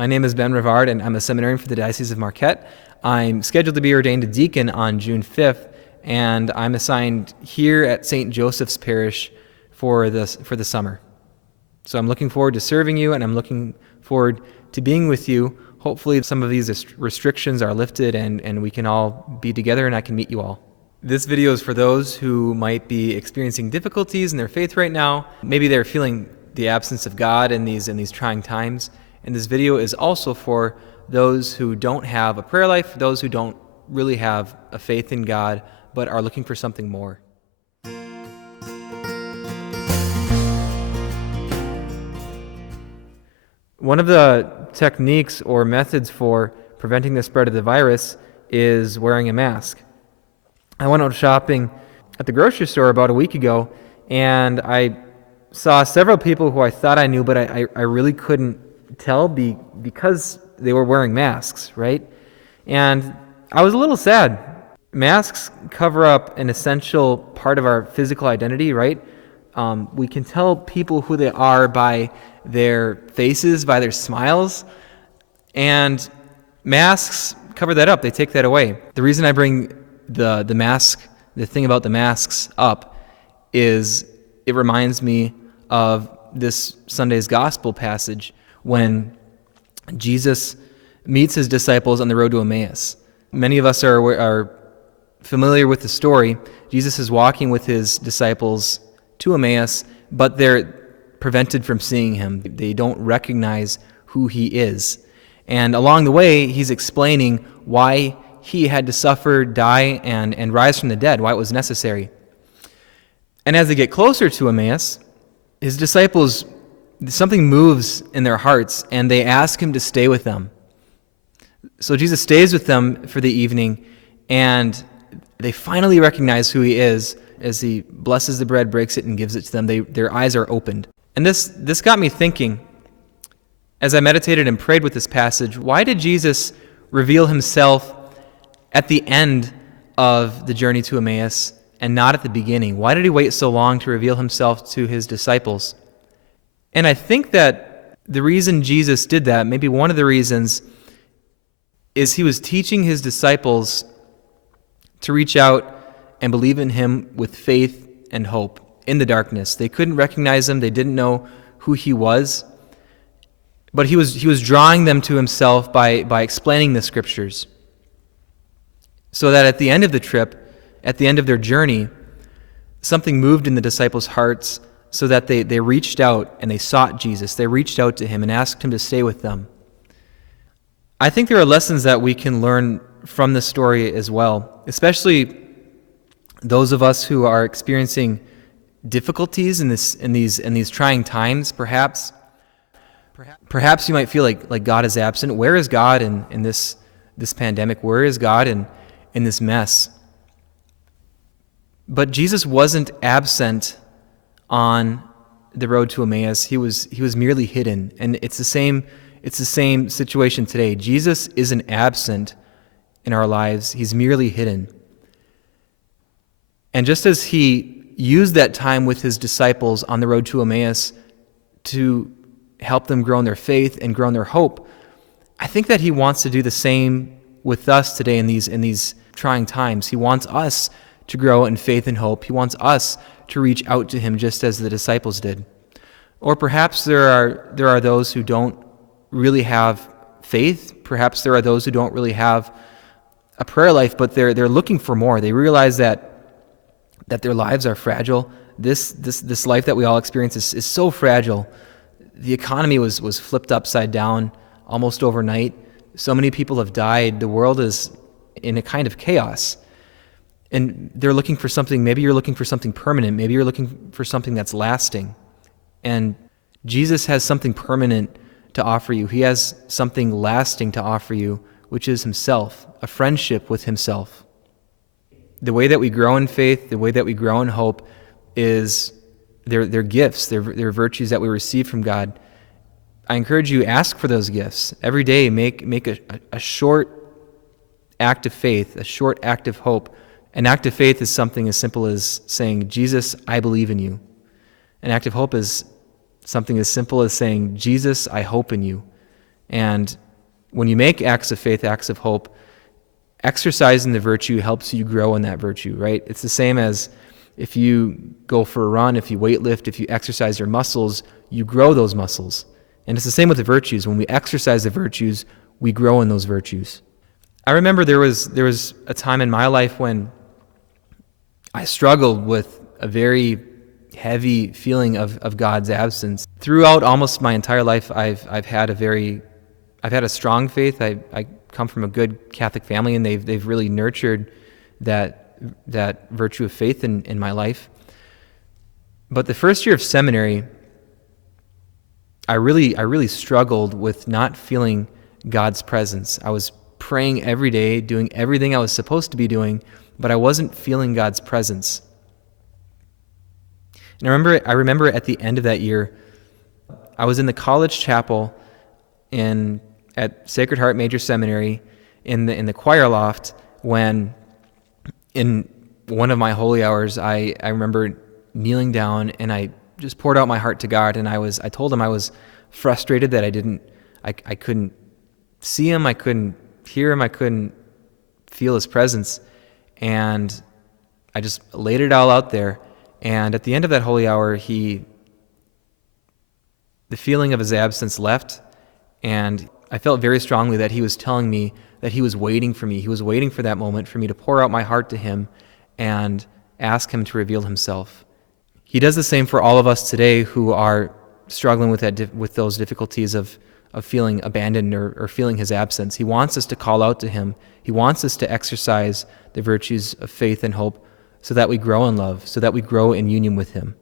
My name is Ben Rivard, and I'm a seminarian for the Diocese of Marquette. I'm scheduled to be ordained a deacon on June 5th, and I'm assigned here at St. Joseph's Parish for the summer. So I'm looking forward to serving you, and I'm looking forward to being with you. Hopefully some of these restrictions are lifted and we can all be together and I can meet you all. This video is for those who might be experiencing difficulties in their faith right now. Maybe they're feeling the absence of God in these trying times. And this video is also for those who don't have a prayer life, those who don't really have a faith in God, but are looking for something more. One of the techniques or methods for preventing the spread of the virus is wearing a mask. I went out shopping at the grocery store about a week ago, and I saw several people who I thought I knew, but I really couldn't tell because they were wearing masks, right? And I was a little sad. Masks cover up an essential part of our physical identity, right? We can tell people who they are by their faces, by their smiles, and masks cover that up. They take that away. The reason I bring the thing about the masks up is it reminds me of this Sunday's gospel passage when Jesus meets his disciples on the road to Emmaus. Many of us are familiar with the story. Jesus is walking with his disciples to Emmaus, but they're prevented from seeing him. They don't recognize who he is. And along the way, he's explaining why he had to suffer, die, and rise from the dead, why it was necessary. And as they get closer to Emmaus, his disciples, something moves in their hearts, and they ask him to stay with them. So Jesus stays with them for the evening, and they finally recognize who he is as he blesses the bread, breaks it, and gives it to them. Their eyes are opened. And this got me thinking, as I meditated and prayed with this passage, why did Jesus reveal himself at the end of the journey to Emmaus and not at the beginning? Why did he wait so long to reveal himself to his disciples? And I think that the reason Jesus did that, maybe one of the reasons, is he was teaching his disciples to reach out and believe in him with faith and hope in the darkness. They couldn't recognize him. They didn't know who he was. But he was drawing them to himself by explaining the scriptures, so that at the end of the trip, at the end of their journey, something moved in the disciples' hearts so that they reached out and they sought Jesus. They reached out to him and asked him to stay with them. I think there are lessons that we can learn from this story as well, especially those of us who are experiencing difficulties in these trying times. Perhaps you might feel like God is absent. Where is God in this pandemic? Where is God in this mess? But Jesus wasn't absent on the road to Emmaus. He was merely hidden, and it's the same situation today. Jesus isn't absent in our lives. He's merely hidden. And just as he used that time with his disciples on the road to Emmaus to help them grow in their faith and grow in their hope, I think that he wants to do the same with us today in these trying times. He wants us to grow in faith and hope. He wants us to reach out to him just as the disciples did. Or perhaps there are those who don't really have faith. Perhaps there are those who don't really have a prayer life, but they're looking for more. They realize that their lives are fragile. This life that we all experience is so fragile. The economy was flipped upside down almost overnight. So many people have died. The world is in a kind of chaos. And they're looking for something. Maybe you're looking for something permanent. Maybe you're looking for something that's lasting. And Jesus has something permanent to offer you. He has something lasting to offer you, which is himself, a friendship with himself. The way that we grow in faith, the way that we grow in hope is they're gifts, they're virtues that we receive from God. I encourage you, ask for those gifts. Every day, make a short act of faith, a short act of hope. An act of faith is something as simple as saying, Jesus, I believe in you. An act of hope is something as simple as saying, Jesus, I hope in you. And when you make acts of faith, acts of hope, exercising the virtue helps you grow in that virtue, right? It's the same as if you go for a run, if you weightlift, if you exercise your muscles, you grow those muscles. And it's the same with the virtues. When we exercise the virtues, we grow in those virtues. I remember there was a time in my life when I struggled with a very heavy feeling of God's absence. Throughout almost my entire life, I've had a strong faith. I come from a good Catholic family, and they've really nurtured that virtue of faith in my life. But the first year of seminary, I really struggled with not feeling God's presence. I was praying every day, doing everything I was supposed to be doing, but I wasn't feeling God's presence. And I remember at the end of that year, I was in the college chapel at Sacred Heart Major Seminary in the choir loft when, in one of my holy hours, I remember kneeling down and I just poured out my heart to God, and I told him I was frustrated that I couldn't see him, I couldn't hear him, I couldn't feel his presence, and I just laid it all out there. And at the end of that holy hour, the feeling of his absence left, and I felt very strongly that he was telling me that he was waiting for me. He was waiting for that moment for me to pour out my heart to him and ask him to reveal himself. He does the same for all of us today who are struggling with those difficulties of feeling abandoned or feeling his absence. He wants us to call out to him. He wants us to exercise the virtues of faith and hope so that we grow in love, so that we grow in union with him.